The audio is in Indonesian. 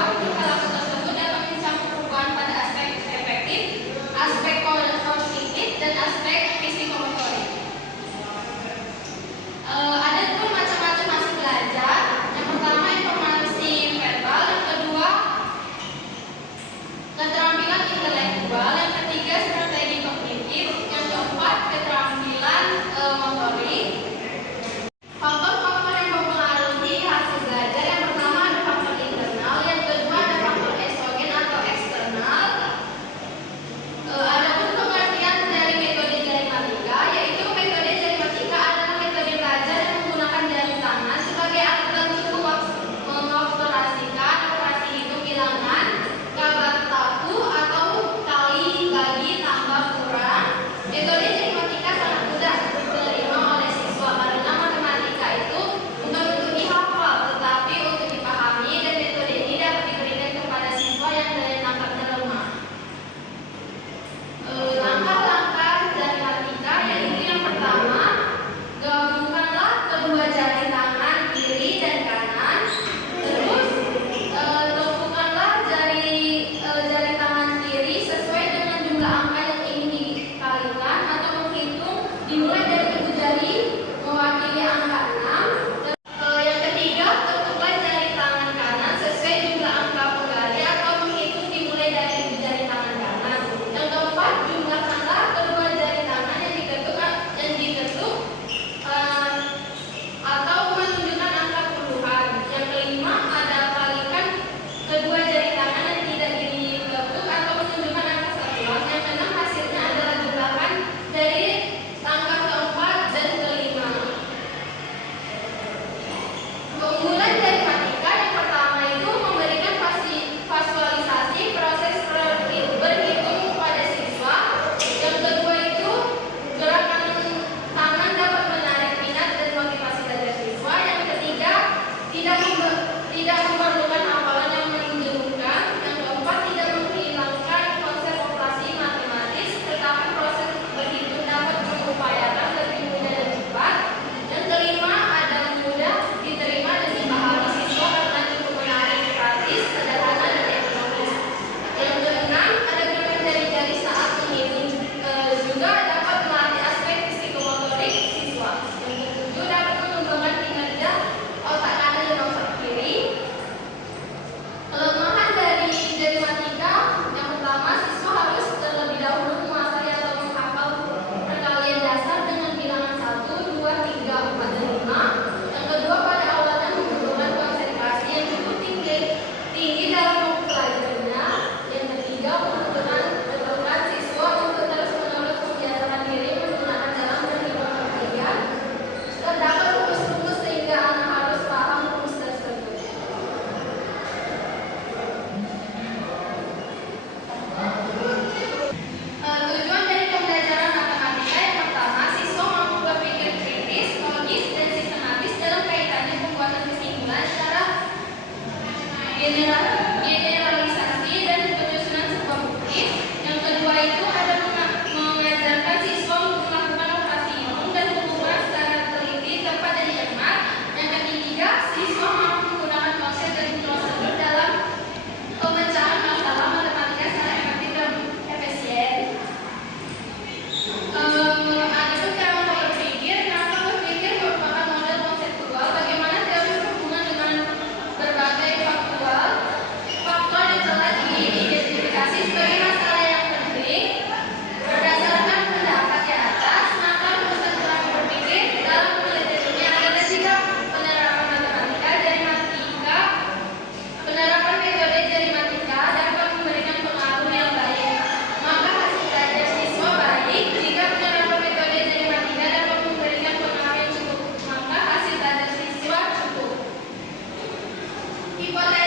kedua, tingkah laku tersebut dapat mencakup perubahan pada aspek efektif, aspek kognitif, dan aspek psikomotorik. Ada pun macam-macam hasil belajar. Yang pertama informasi verbal, yang kedua keterampilan intelektual, yang ketiga strategi kognitif, yang keempat keterampilan motorik. Faktor-faktor yang mempengaruhi hasil belajar, yang pertama ada faktor internal, yang kedua ada faktor eksogen atau eksternal. Adapun pengertian dari metode jarimatika, yaitu metode jarimatika adalah metode belajar yang menggunakan jari tangan sebagai alat bantu mengoperasikan operasi hitung bilangan, kabar tahu atau kali, bagi, tambah, kurang. Metode jarimatika sangat mudah diterima oleh siswa karena matematika itu bukan untuk dihafal tetapi untuk dipahami, dan metode ini dapat diberikan kepada siswa yang daya tangkapnya lemah. Langkah-langkah jarimatika yaitu yang pertama, gabungkanlah kedua jari tangan kiri dan kanan. Terus tumpukanlah jari tangan kiri sesuai dengan jumlah angka yang ingin dikalikan atau menghitung dimulai dari ibu jari mewakili angka 6. Yang ketiga, tumpukan jari tangan kanan sesuai jumlah angka penggali atau menghitung dimulai dari ibu jari tangan kanan. Yang keempat, jumlahkanlah kedua jari tangan yang diketuk atau menunjukkan angka puluhan. Yang kelima, ada kalikan kedua jari tangan yang tidak diketuk atau menunjukkan angka satuan. Yang keenam, hasilnya adalah jumlahkan dari angka keempat dan kelima. Keunggulan jarimatika yang pertama itu memberikan visualisasi proses berhitung kepada siswa. Yang kedua itu gerakan tangan dapat menarik minat dan motivasi belajar siswa. Yang ketiga, tidak memerlukan hafalan yang menjenuhkan. Yang keempat, tidak menghilangkan konsep operasi matematis, tetapi proses berhitung dapat mengupayakan lebih mudah dan cepat. Yang kelima, ada mudah diterima dan dipahami siswa karena cukup menarik, praktis, sederhana, dan ekonomis. Yang keenam, ada gerakan jari-jari saat menghitung, juga dapat melatih aspek psikomotorik siswa. Yang ketujuh, dapat mengembangkan kinerja otak kanan dan otak kiri. Kelemahan dari jarimatika, yang pertama, siswa harus terlebih dahulu menguasai atau menghafal perkalian dasar dengan bilangan 1, 2, 3, 4, dan 5. Yang kedua, pada awalnya membutuhkan konsentrasi yang cukup tinggi dalam mempelajarinya. Yang ketiga, membutuhkan siswa untuk terus-menerus membiasakan diri menggunakan dalam berhitung perkalian. Terdapat rumus-rumus sehingga anak harus paham rumus tersebut. Tujuan dari pembelajaran matematika, yang pertama, siswa mampu berpikir kritis, logis, dan sistematis dalam kaitannya pembuatan kesimpulan secara generalisasi dan penyusunan sebuah bukti. Yang kedua itu ada mengajarkan siswa untuk melakukan operasi hitung dan mengukur secara teliti, tepat, dan cermat. Yang ketiga, siswa mampu menggunakan konsep dan prosedur dalam pemecahan masalah matematika secara efektif dan efisien. Adapun cara berpikir, kenapa berpikir merupakan model konseptual, bagaimana teori berhubungan dengan berbagai faktor yang telah diidentifikasi sebagai masalah yang penting. Berdasarkan pendapat di atas, maka rumus cara berpikir dalam penelitiannya adalah 3: penerapan matematika jarimatika. Penerapan metode jarimatika dapat memberikan pengaruh yang baik, maka hasil belajar siswa baik. Jika penerapan metode jarimatika dapat memberikan pengaruh yang cukup, maka hasil belajar siswa cukup. Hipotesa